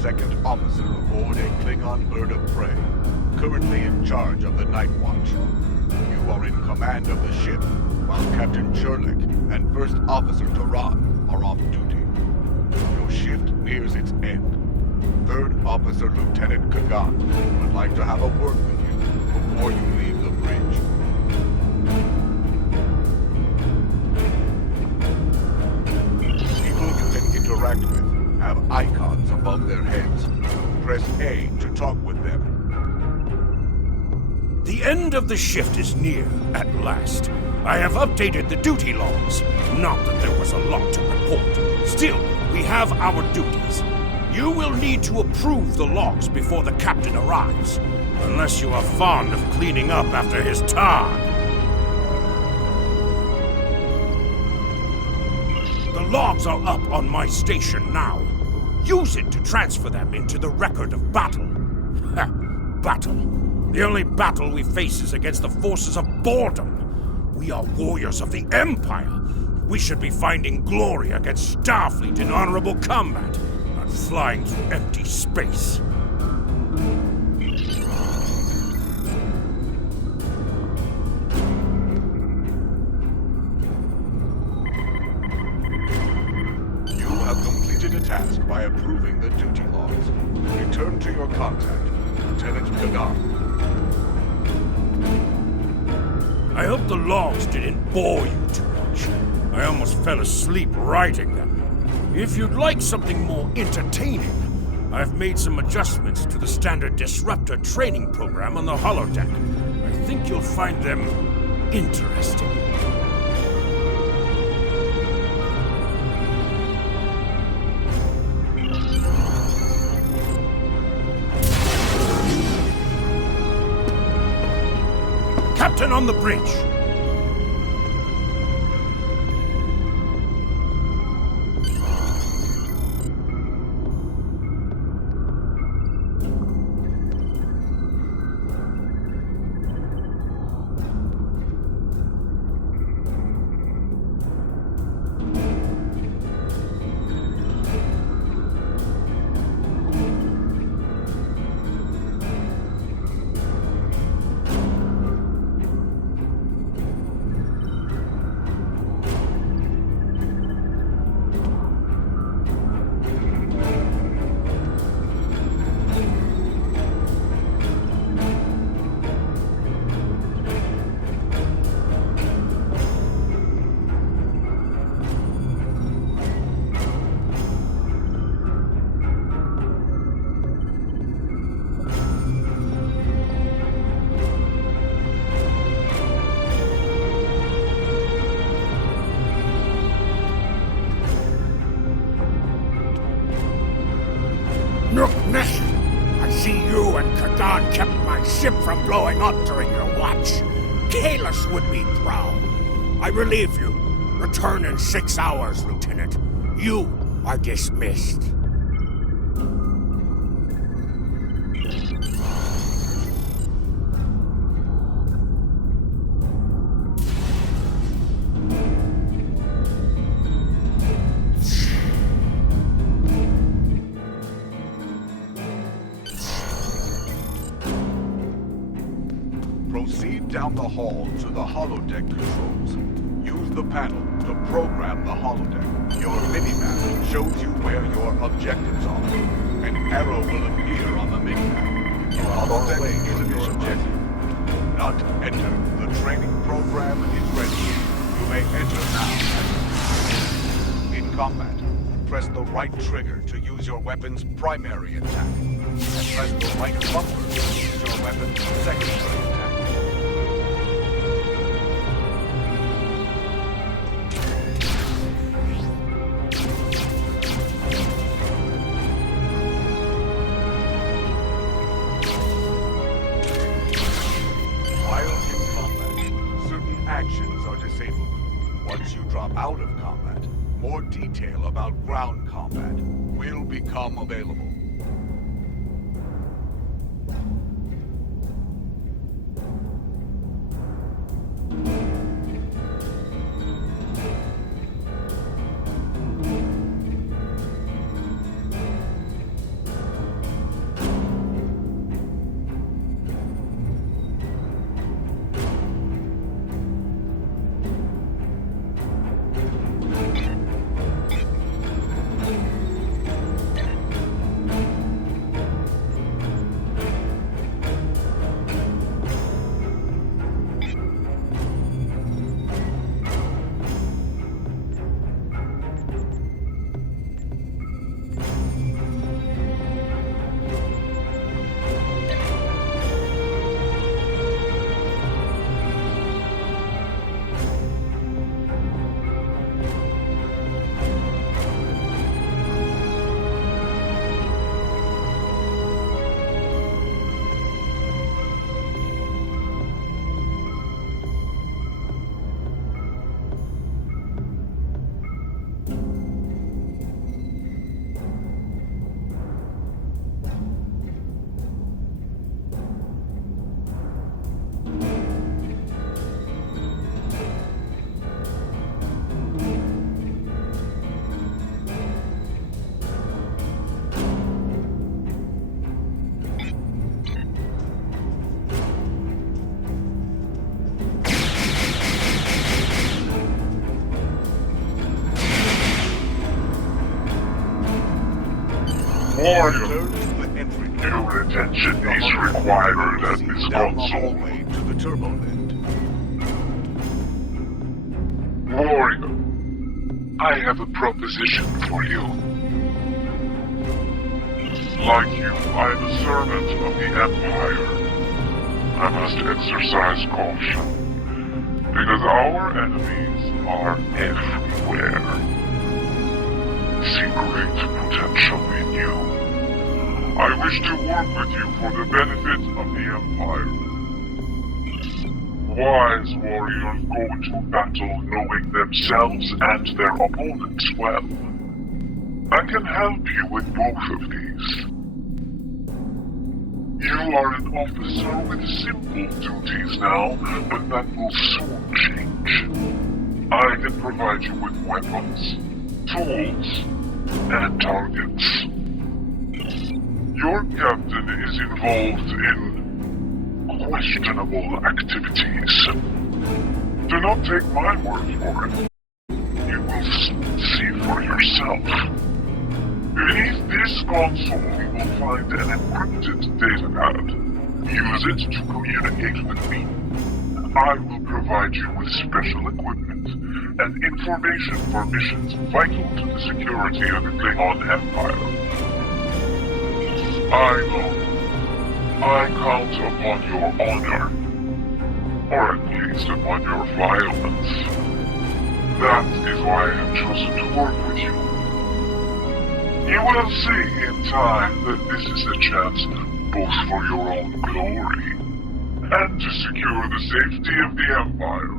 second officer aboard a Klingon bird of prey, currently in charge of the Night Watch. You are in command of the ship, while Captain Churlick and First Officer Taran are off duty. Your shift nears its end. Third Officer Lieutenant Kagan would like to have a word with you before you leave the bridge. People you can interact with have icons above their heads. Press A to talk with them. The end of the shift is near, at last. I have updated the duty logs. Not that there was a lot to report. Still, we have our duties. You will need to approve the logs before the captain arrives. Unless you are fond of cleaning up after his tar. The logs are up on my station now. Use it to transfer them into the record of battle. Battle. The only battle we face is against the forces of boredom. We are warriors of the Empire. We should be finding glory against Starfleet in honorable combat, not flying through empty space. You have completed a task by approving the duty logs. Return to your contact, Lieutenant Kagan. I hope the logs didn't bore you too much. I almost fell asleep writing them. If you'd like something more entertaining, I've made some adjustments to the standard disruptor training program on the holodeck. I think you'll find them interesting. Captain on the bridge! I see you and Kagan kept my ship from blowing up during your watch. Kahless would be proud. I relieve you. Return in 6 hours, Lieutenant. You are dismissed. Proceed down the hall to the holodeck controls. Use the panel to program the holodeck. Your minimap shows you where your objectives are. An arrow will appear on the minimap. Your holodeck is your objective. Not enter. The training program is ready. You may enter now. In combat, press the right trigger to use your weapon's primary attack. And press the right bumper to use your weapon's secondary attack. Actions are disabled. Once you drop out of combat, more detail about ground combat will become available. Warrior, Turn to the entry door. your attention is required at this Down the console. hallway to the turbo lift. Warrior, I have a proposition for you. Like you, I am a servant of the Empire. I must exercise caution, because our enemies are everywhere. See great potential in you. I wish to work with you for the benefit of the Empire. Wise warriors go into battle knowing themselves and their opponents well. I can help you with both of these. You are an officer with simple duties now, but that will soon change. I can provide you with weapons, tools, and targets. Your captain is involved in questionable activities. Do not take my word for it. You will soon see for yourself. Beneath this console, you will find an encrypted datapad. Use it to communicate with me. I will provide you with special equipment and information for missions vital to the security of the Klingon Empire. I know. I count upon your honor. Or at least upon your violence. That is why I have chosen to work with you. You will see in time that this is a chance both for your own glory and to secure the safety of the Empire.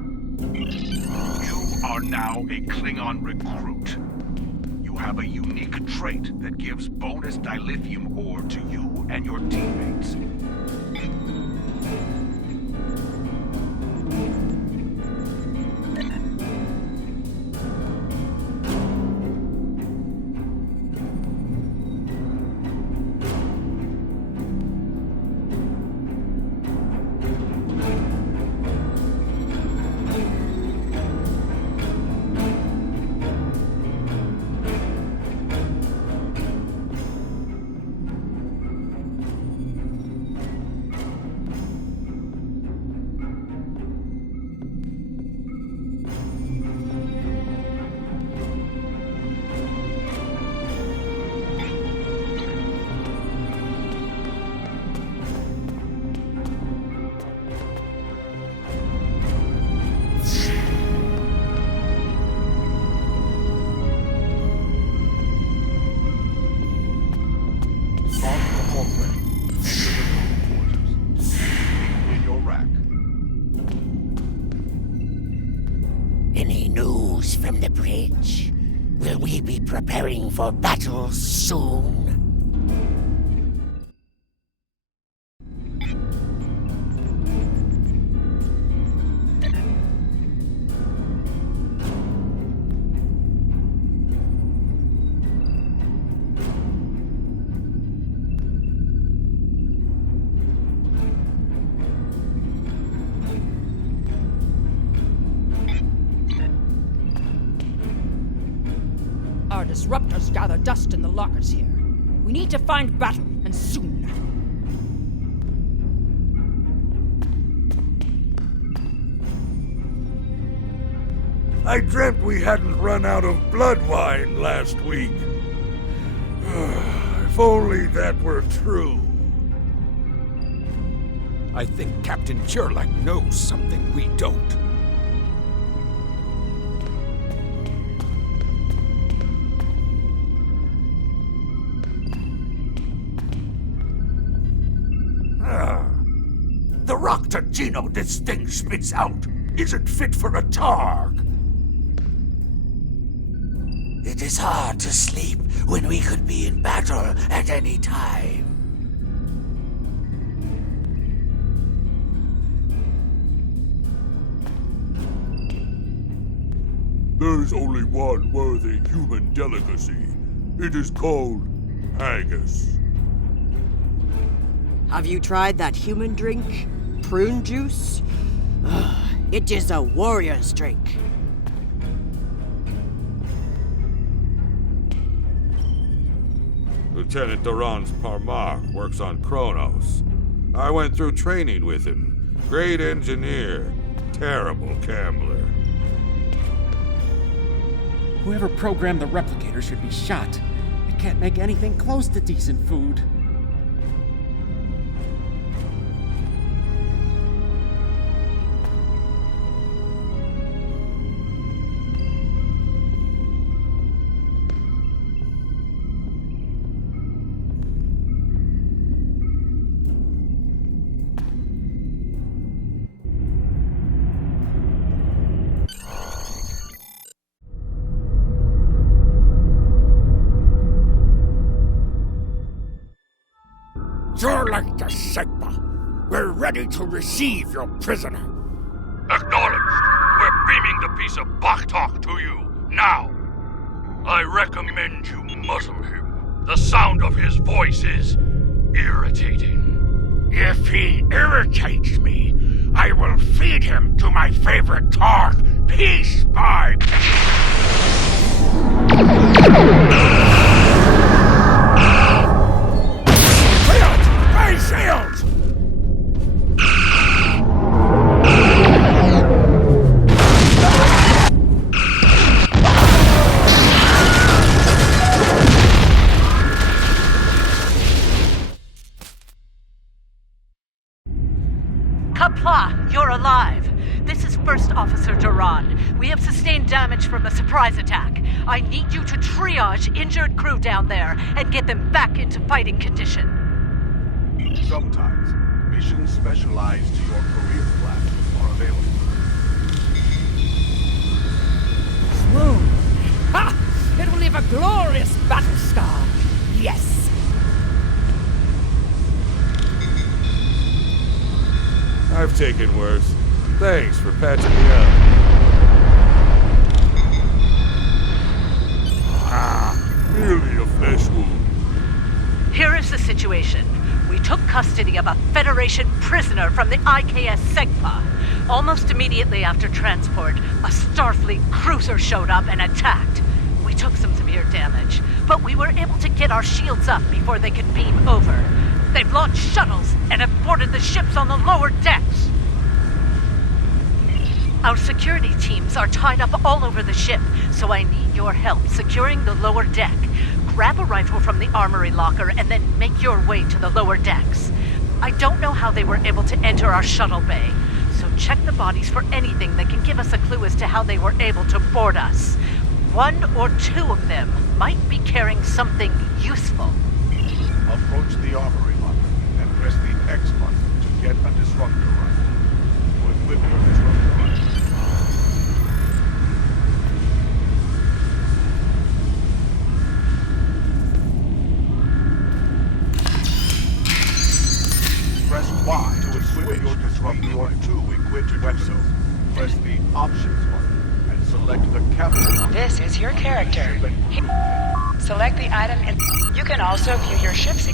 You are now a Klingon recruit. You have a unique trait that gives bonus dilithium ore to you and your teammates. Any news from the bridge? Will we be preparing for battle soon? Our disruptors gather dust in the lockers here. We need to find battle, and soon. I dreamt we hadn't run out of blood wine last week. If only that were true. I think Captain Churlak knows something we don't. The rock Gino this thing spits out isn't fit for a Targ. It is hard to sleep when we could be in battle at any time. There is only one worthy human delicacy. It is called haggis. Have you tried that human drink? Prune juice? It is a warrior's drink. The Lieutenant Durans Parmar works on Kronos. I went through training with him. Great engineer, terrible gambler. Whoever programmed the replicator should be shot. It can't make anything close to decent food. Zerlek the Segpa, we're ready to receive your prisoner. Acknowledged. We're beaming the piece of Baktok to you, now. I recommend you muzzle him. The sound of his voice is irritating. If he irritates me, I will feed him to my favorite targ, piece by shield! Kapla, you're alive. This is First Officer Duran. We have sustained damage from a surprise attack. I need you to triage injured crew down there and get them back into fighting condition. Sometimes, missions specialized to your career class are available. Swoon! Ha! It will leave a glorious battle scar. Yes! I've taken worse. Thanks for patching me up. Merely a flesh wound. Here is the situation. We took custody of a Federation prisoner from the IKS Segpa. Almost immediately after transport, a Starfleet cruiser showed up and attacked. We took some severe damage, but we were able to get our shields up before they could beam over. They've launched shuttles and have boarded the ships on the lower decks. Our security teams are tied up all over the ship, so I need your help securing the lower deck. Grab a rifle from the armory locker and then make your way to the lower decks. I don't know how they were able to enter our shuttle bay, so check the bodies for anything that can give us a clue as to how they were able to board us. One or two of them might be carrying something useful. Approach the armory locker and press the X button to get a disruptor rifle. To equip your disruptor rifle. Press Y to equip your disruptor or two equipped weapons. Press the Options button and select the captain. This is your character. Select the item and you can also view your ship's...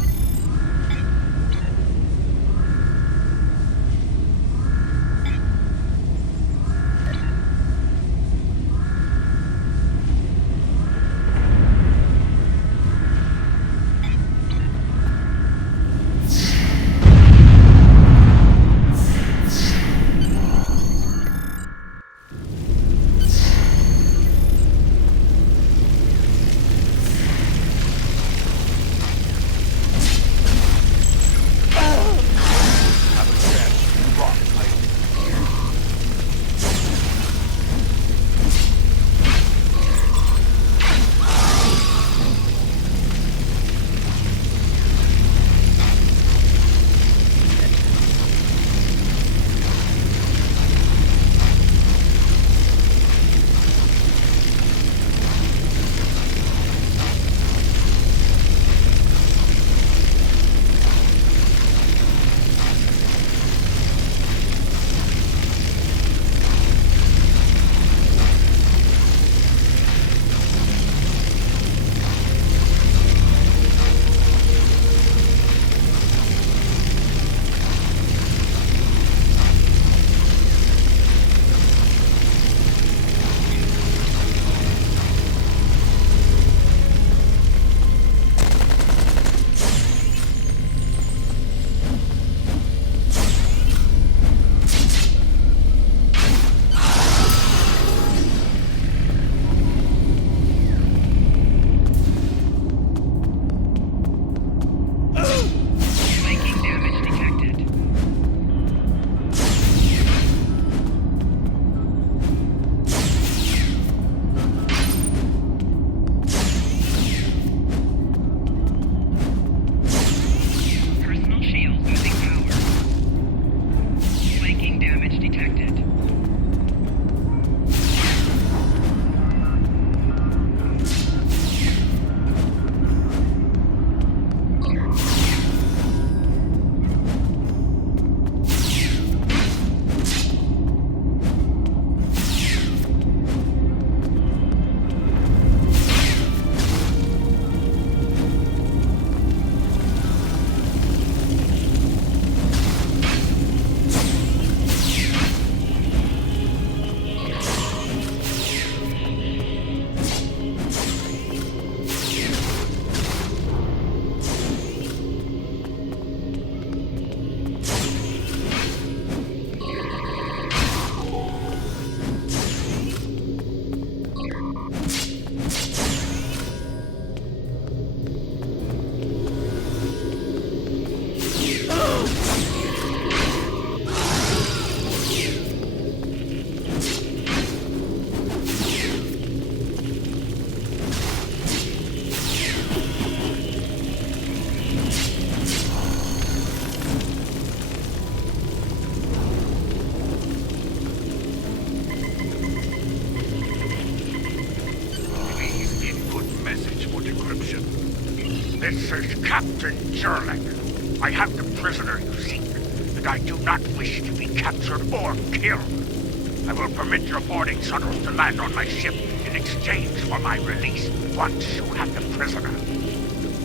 decryption. This is Captain Jurlik. I have the prisoner you seek, and I do not wish to be captured or killed. I will permit your boarding shuttles to land on my ship in exchange for my release once you have the prisoner.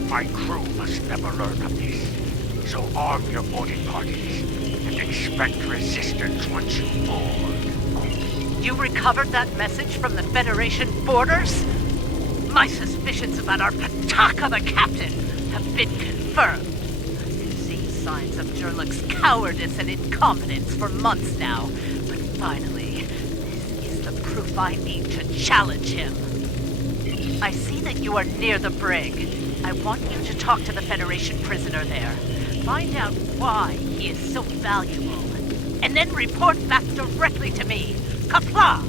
My crew must never learn of this, so arm your boarding parties and expect resistance once you board. You recovered that message from the Federation borders? My suspicions about our Pataka the Captain have been confirmed. I've seen signs of Jurlik's cowardice and incompetence for months now, but finally, this is the proof I need to challenge him. I see that you are near the brig. I want you to talk to the Federation prisoner there. Find out why he is so valuable, and then report back directly to me. Kapla!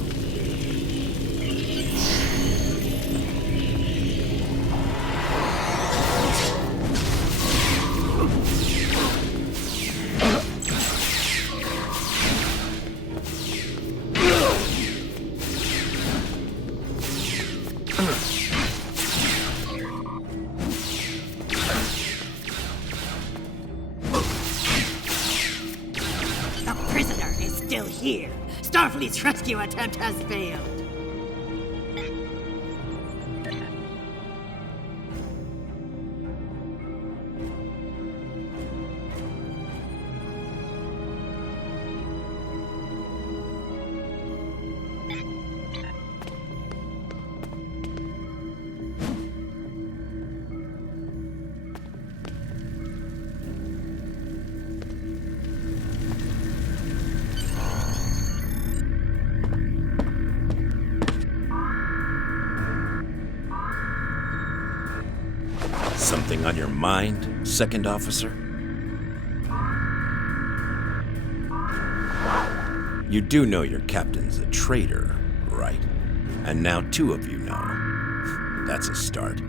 Here, Starfleet's rescue attempt has failed. Something on your mind, Second Officer? You do know your captain's a traitor, right? And now two of you know. That's a start.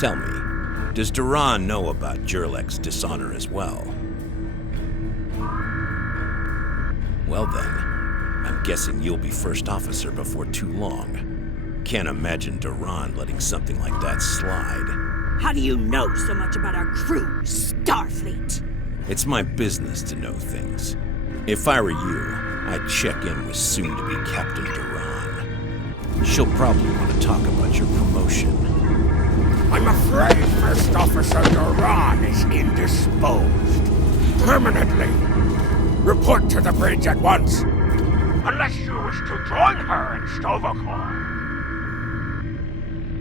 Tell me, does Duran know about Jurlik's dishonor as well? Well then, I'm guessing you'll be first officer before too long. Can't imagine Duran letting something like that slide. How do you know so much about our crew, Starfleet? It's my business to know things. If I were you, I'd check in with soon-to-be Captain Duran. She'll probably want to talk about your promotion. I'm afraid First Officer Duran is indisposed. Permanently. Report to the bridge at once. Unless you wish to join her in Stovacor.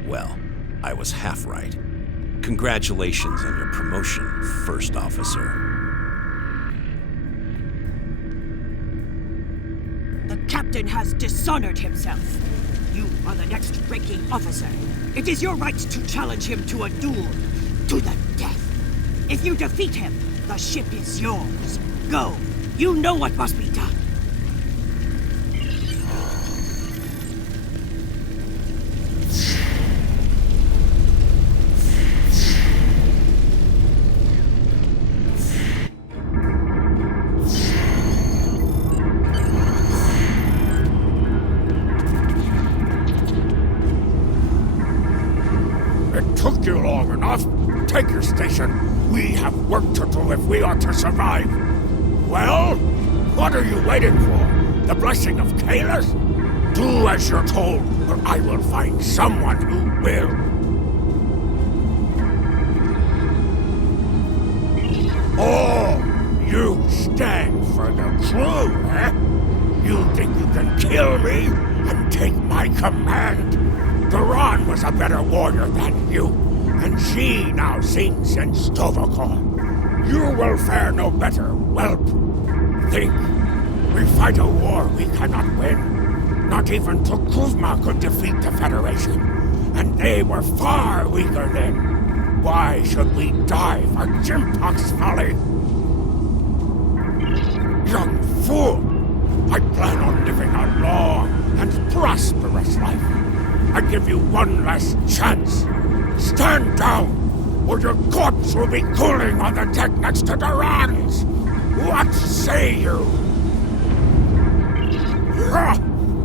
Well, I was half right. Congratulations on your promotion, First Officer. The captain has dishonored himself. You are the next ranking officer. It is your right to challenge him to a duel, to the death. If you defeat him, the ship is yours. Go. You know what must be done. Took you long enough. Take your station. We have work to do if we are to survive. Well, what are you waiting for? The blessing of Kahless? Do as you're told, or I will find someone who will. Oh, you stand for the crew, eh? You think you can kill me and take my command? Duran was a better warrior than you, and she now sings in Stovacor. You will fare no better, whelp. Think, we fight a war we cannot win. Not even Tukuzma could defeat the Federation, and they were far weaker then. Why should we die for Jimpock's folly? Young fool! I plan on living a long and prosperous life. I give you one last chance. Stand down, or your corpse will be cooling on the deck next to Duran's. What say you?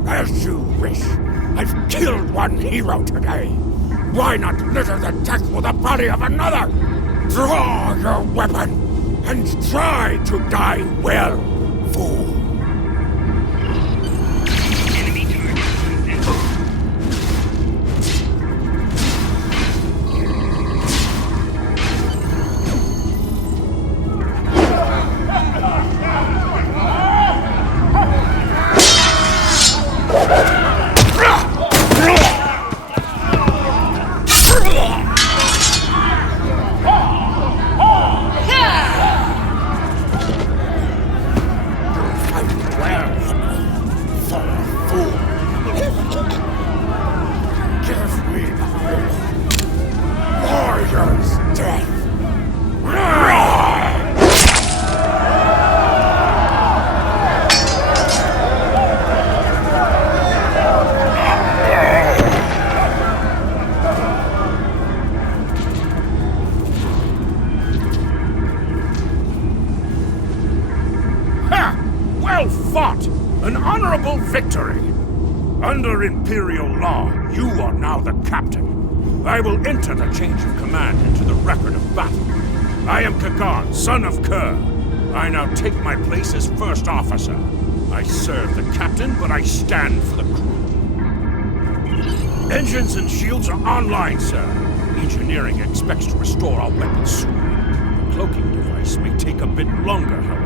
As you wish. I've killed one hero today. Why not litter the deck with the body of another? Draw your weapon and try to die well, fool. Well fought! An honorable victory! Under Imperial law, you are now the captain. I will enter the change of command into the record of battle. I am Kagan, son of Kerr. I now take my place as first officer. I serve the captain, but I stand for the crew. Engines and shields are online, sir. Engineering expects to restore our weapons soon. The cloaking device may take a bit longer, however.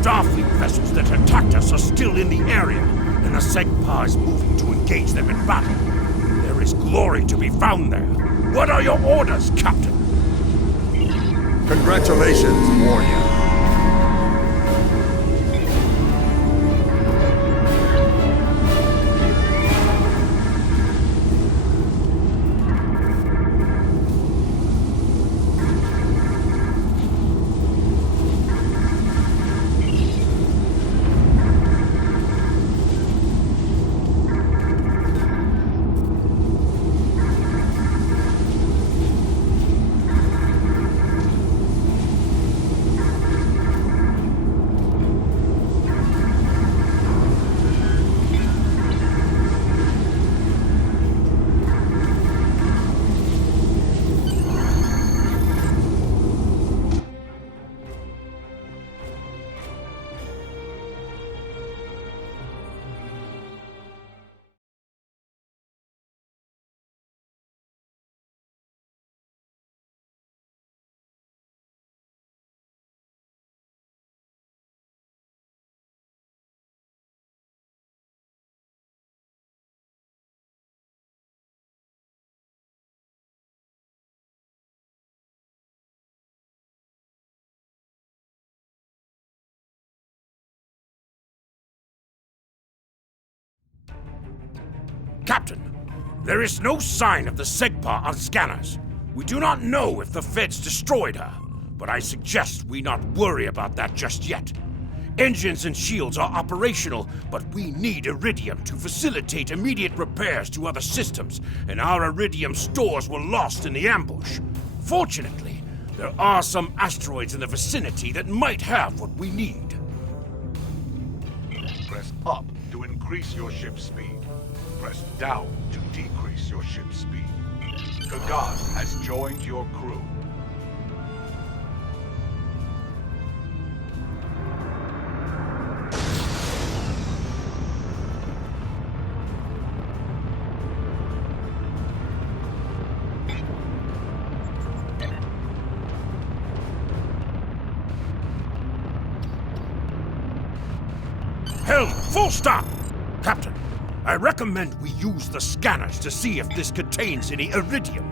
Starfleet vessels that attacked us are still in the area, and the Segpa is moving to engage them in battle. There is glory to be found there. What are your orders, Captain? Congratulations, warrior. Captain, there is no sign of the Segpa on scanners. We do not know if the Feds destroyed her, but I suggest we not worry about that just yet. Engines and shields are operational, but we need Iridium to facilitate immediate repairs to other systems, and our Iridium stores were lost in the ambush. Fortunately, there are some asteroids in the vicinity that might have what we need. Press up to increase your ship's speed. Press down to decrease your ship's speed. Kagan has joined your crew. Helm, full stop! Captain, I recommend we use the scanners to see if this contains any iridium.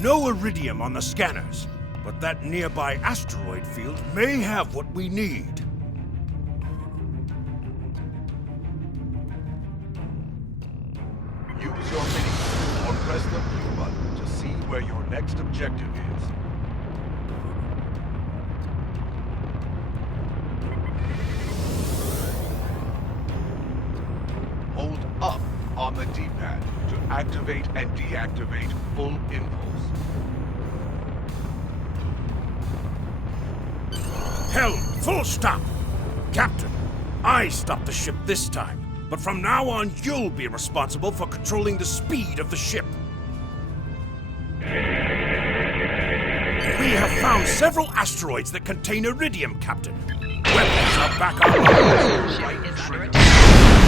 No iridium on the scanners, but that nearby asteroid field may have what we need. Use your mini or press the Q button to see where your next objective is. Hold up on the D-pad to activate and deactivate full impulse. Helm, full stop! Captain, I stopped the ship this time, but from now on you'll be responsible for controlling the speed of the ship. We have found several asteroids that contain iridium, Captain. Weapons are back online.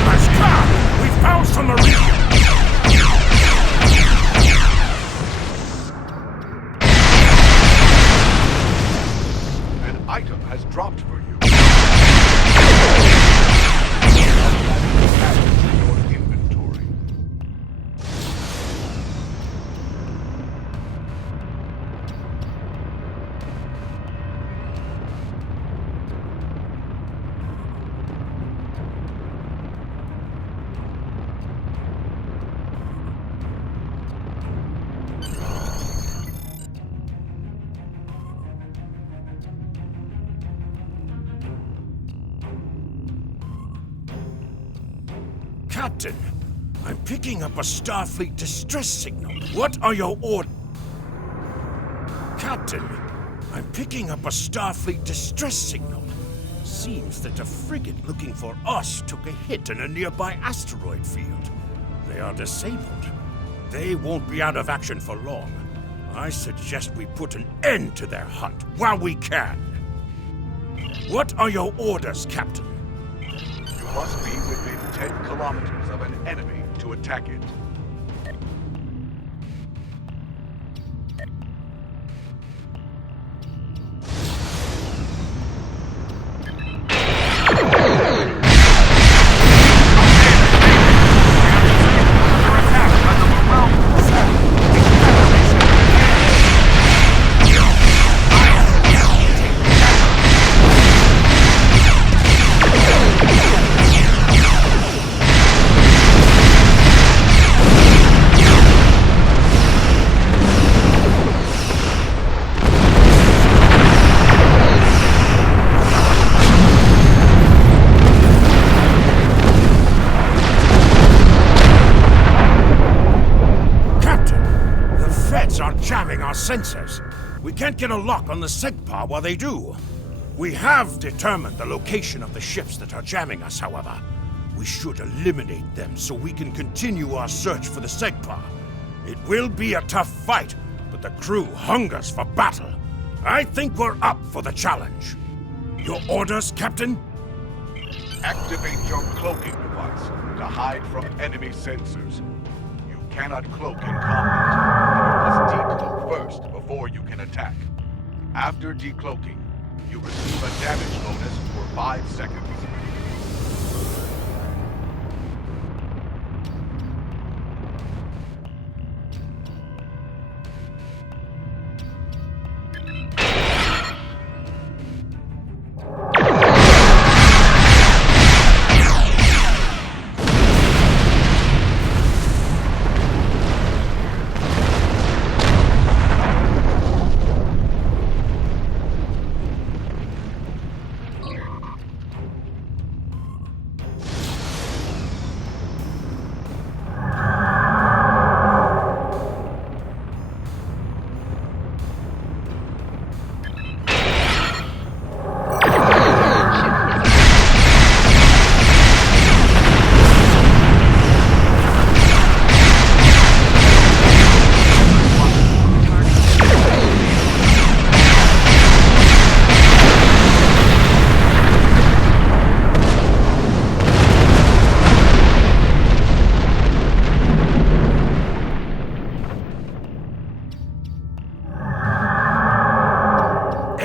Ashkar, we found some iridium! An item has dropped for you. Your inventory. Captain, I'm picking up a Starfleet distress signal. What are your orders? Captain, I'm picking up a Starfleet distress signal. Seems that a frigate looking for us took a hit in a nearby asteroid field. They are disabled. They won't be out of action for long. I suggest we put an end to their hunt while we can. What are your orders, Captain? You must be within 10 kilometers of an enemy to attack it. Jamming our sensors. We can't get a lock on the SEGPA while they do. We have determined the location of the ships that are jamming us, however. We should eliminate them so we can continue our search for the SEGPA. It will be a tough fight, but the crew hungers for battle. I think we're up for the challenge. Your orders, Captain? Activate your cloaking device to hide from enemy sensors. You cannot cloak in combat. You must decloak first before you can attack. After decloaking, you receive a damage bonus for 5 seconds.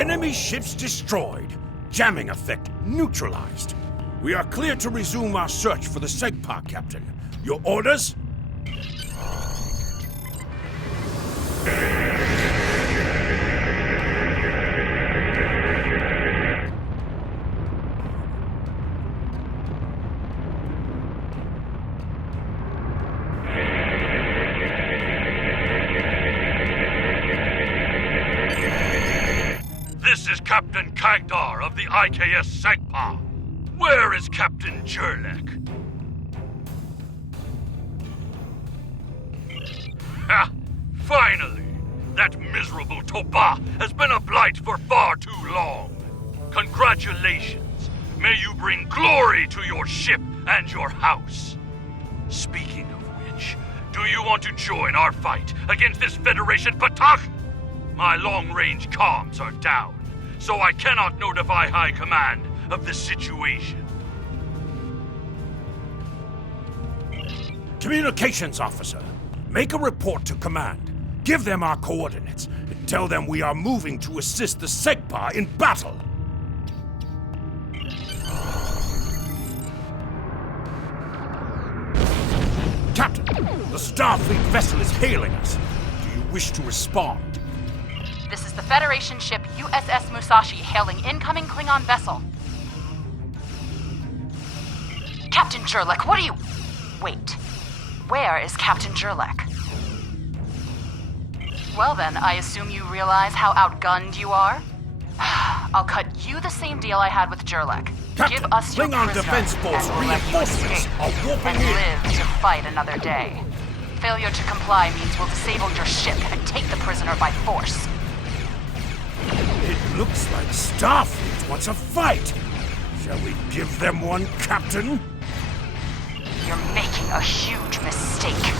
Enemy ships destroyed. Jamming effect neutralized. We are clear to resume our search for the Segpa, Captain. Your orders? This is Captain Kagdar of the IKS Segpa. Where is Captain Jurlek? Ha! Finally! That miserable Toba has been a blight for far too long. Congratulations! May you bring glory to your ship and your house. Speaking of which, do you want to join our fight against this Federation Patak? My long-range comms are down, so I cannot notify High Command of the situation. Communications officer, make a report to command. Give them our coordinates and tell them we are moving to assist the Segpa in battle. Captain, the Starfleet vessel is hailing us. Do you wish to respond? This is the Federation ship USS Musashi hailing incoming Klingon vessel. Captain Jurlek, what are you... Wait. Where is Captain Jurlek? Well then, I assume you realize how outgunned you are? I'll cut you the same deal I had with Jurlek. Captain, give us your Klingon prisoner, Defense Force and we'll let you reinforcements escape are warping and in. live to fight another day. Failure to comply means we'll disable your ship and take the prisoner by force. It looks like Starfleet wants a fight. Shall we give them one, Captain? You're making a huge mistake.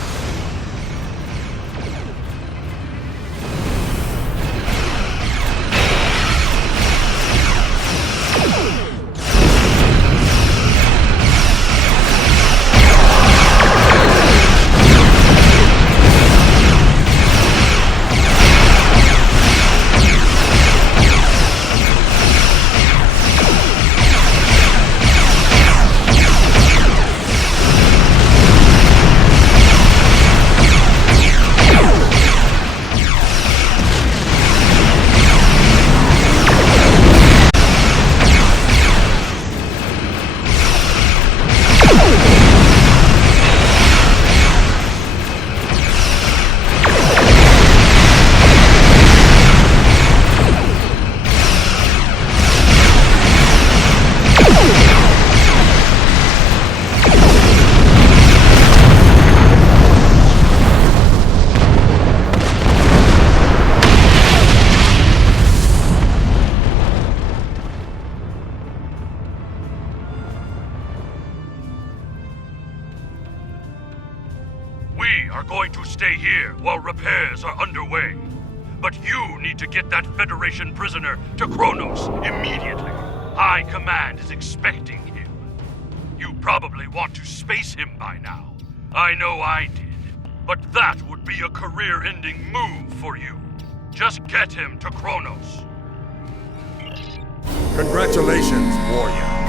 We are going to stay here while repairs are underway. But you need to get that Federation prisoner to Kronos immediately. High Command is expecting him. You probably want to space him by now. I know I did. But that would be a career-ending move for you. Just get him to Kronos. Congratulations, warrior.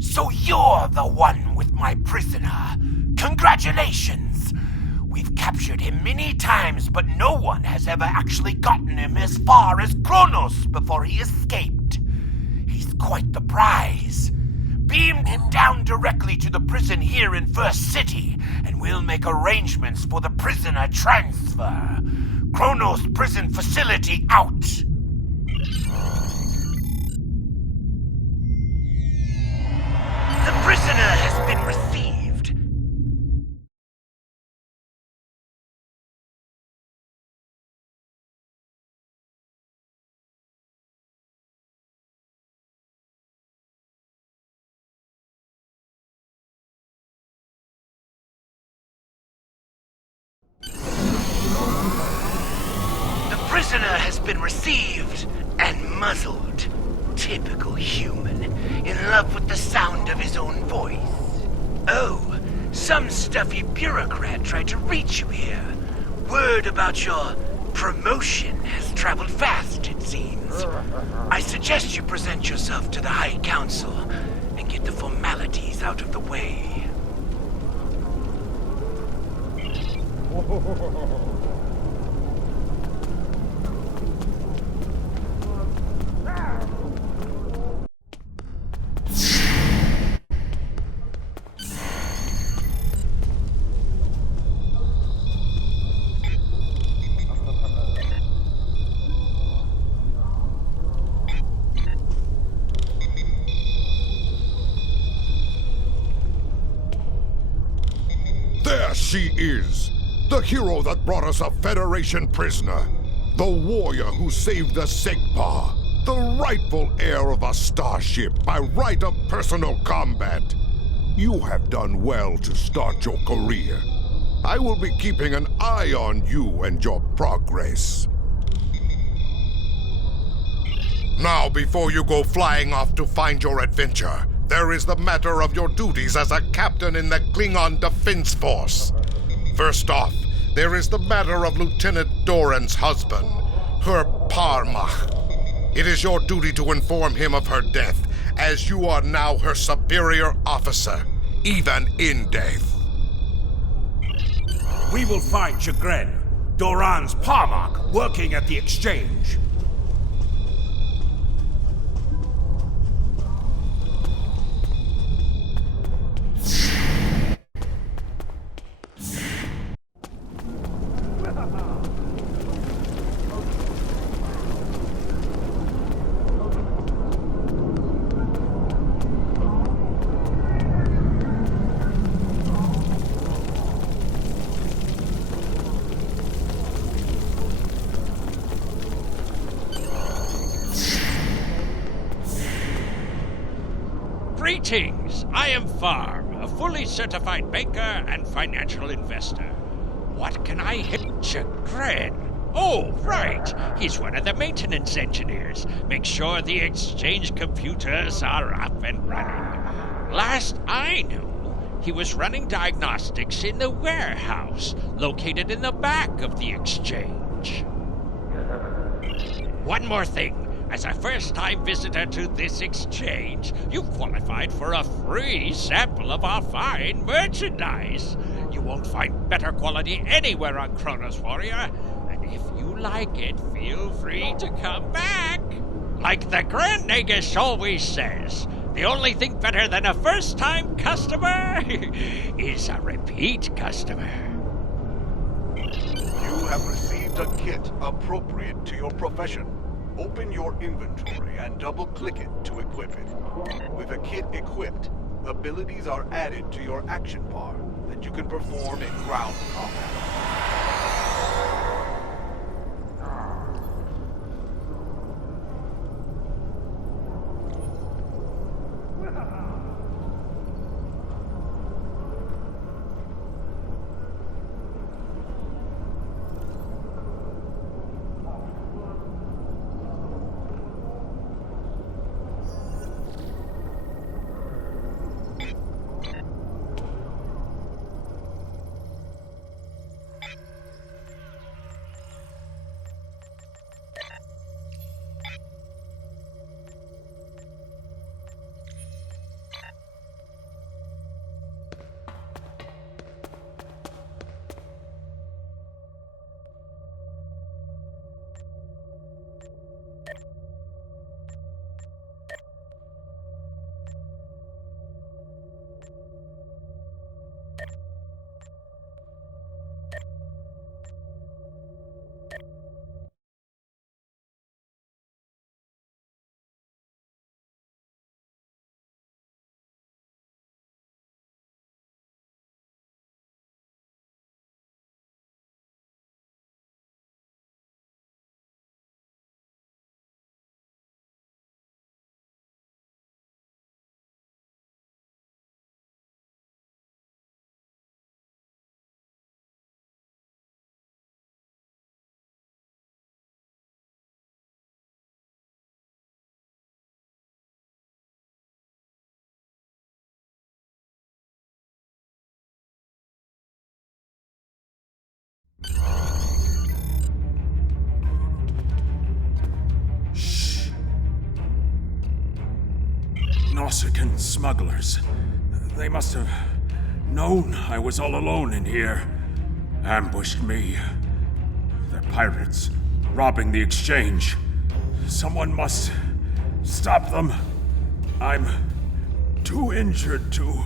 So you're the one with my prisoner. Congratulations! We've captured him many times, but no one has ever actually gotten him as far as Kronos before he escaped. He's quite the prize. Beam him down directly to the prison here in First City, and we'll make arrangements for the prisoner transfer. Kronos prison facility out! prisoner has been received and muzzled. Typical human, in love with the sound of his own voice. Oh, some stuffy bureaucrat tried to reach you here. Word about your promotion has traveled fast, it seems. I suggest you present yourself to the High Council and get the formalities out of the way. There she is! The hero that brought us a Federation prisoner. The warrior who saved the Segpa. The rightful heir of a starship by right of personal combat. You have done well to start your career. I will be keeping an eye on you and your progress. Now, before you go flying off to find your adventure, there is the matter of your duties as a captain in the Klingon Defense Force. First off, there is the matter of Lieutenant Doran's husband, her Parmach. It is your duty to inform him of her death, as you are now her superior officer, even in death. We will find Chagrin, Doran's Parmach, working at the exchange. Greetings! I am Farm, a fully certified banker and financial investor. What can I hit Chagrin? Oh, right! He's one of the maintenance engineers. Make sure the exchange computers are up and running. Last I knew, he was running diagnostics in the warehouse, located in the back of the exchange. One more thing. As a first-time visitor to this exchange, you've qualified for a free sample of our fine merchandise. You won't find better quality anywhere on Kronos Warrior, and if you like it, feel free to come back. Like the Grand Nagus always says, the only thing better than a first-time customer is a repeat customer. You have received a kit appropriate to your profession. Open your inventory and double-click it to equip it. With a kit equipped, abilities are added to your action bar that you can perform in ground combat. Nausicaan smugglers. They must have known I was all alone in here. Ambushed me. They're pirates, robbing the exchange. Someone must stop them. I'm too injured to...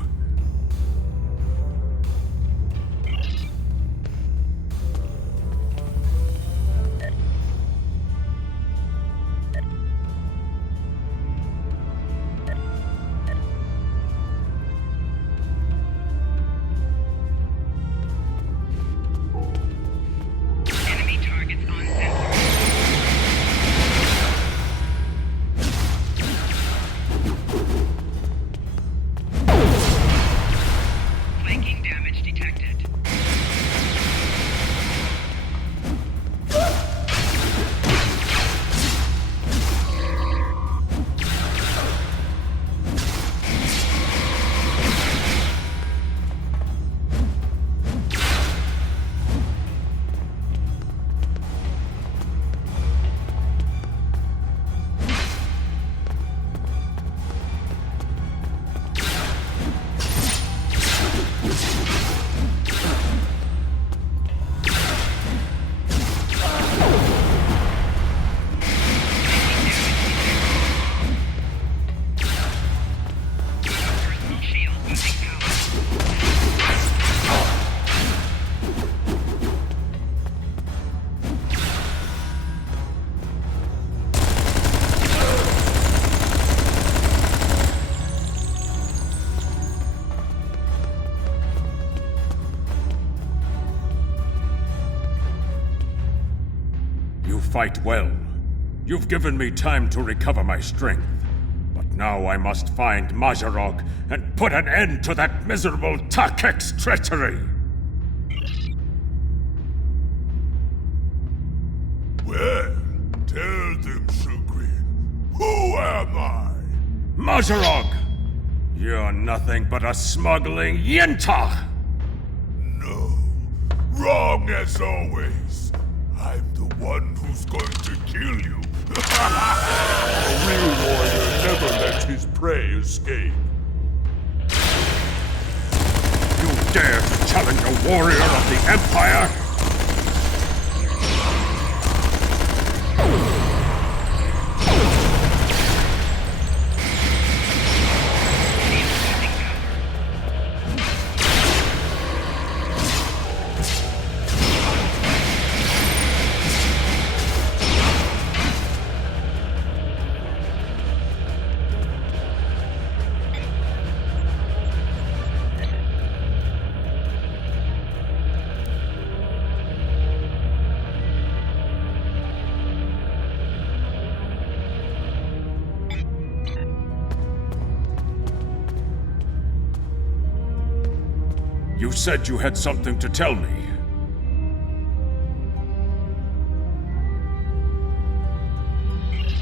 Fight well. You've given me time to recover my strength. But now I must find Mazharog and put an end to that miserable Takek's treachery! Well, tell them, Sugrin. Who am I? Mazharog! You're nothing but a smuggling Yintah! No. Wrong as always. I'm the one who's going to kill you. A real warrior never lets his prey escape. You dare to challenge a warrior of the Empire? You said you had something to tell me.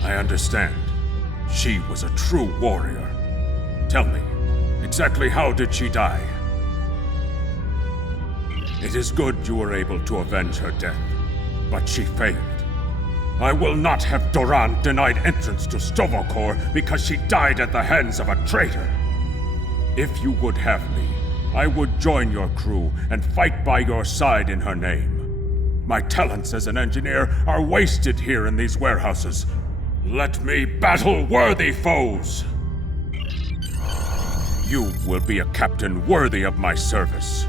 I understand. She was a true warrior. Tell me, exactly how did she die? It is good you were able to avenge her death, but she failed. I will not have Doran denied entrance to Sto-vo-kor because she died at the hands of a traitor. If you would have me, I would join your crew and fight by your side in her name. My talents as an engineer are wasted here in these warehouses. Let me battle worthy foes! You will be a captain worthy of my service.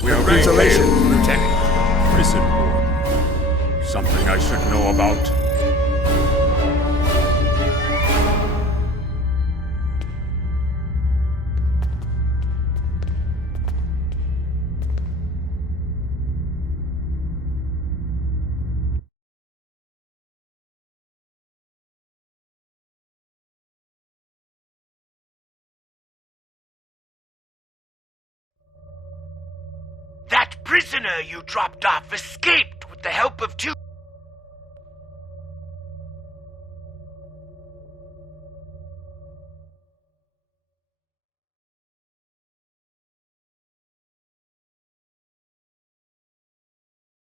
Congratulations, Lieutenant. Prison war. Something I should know about. That prisoner you dropped off escaped with the help of 2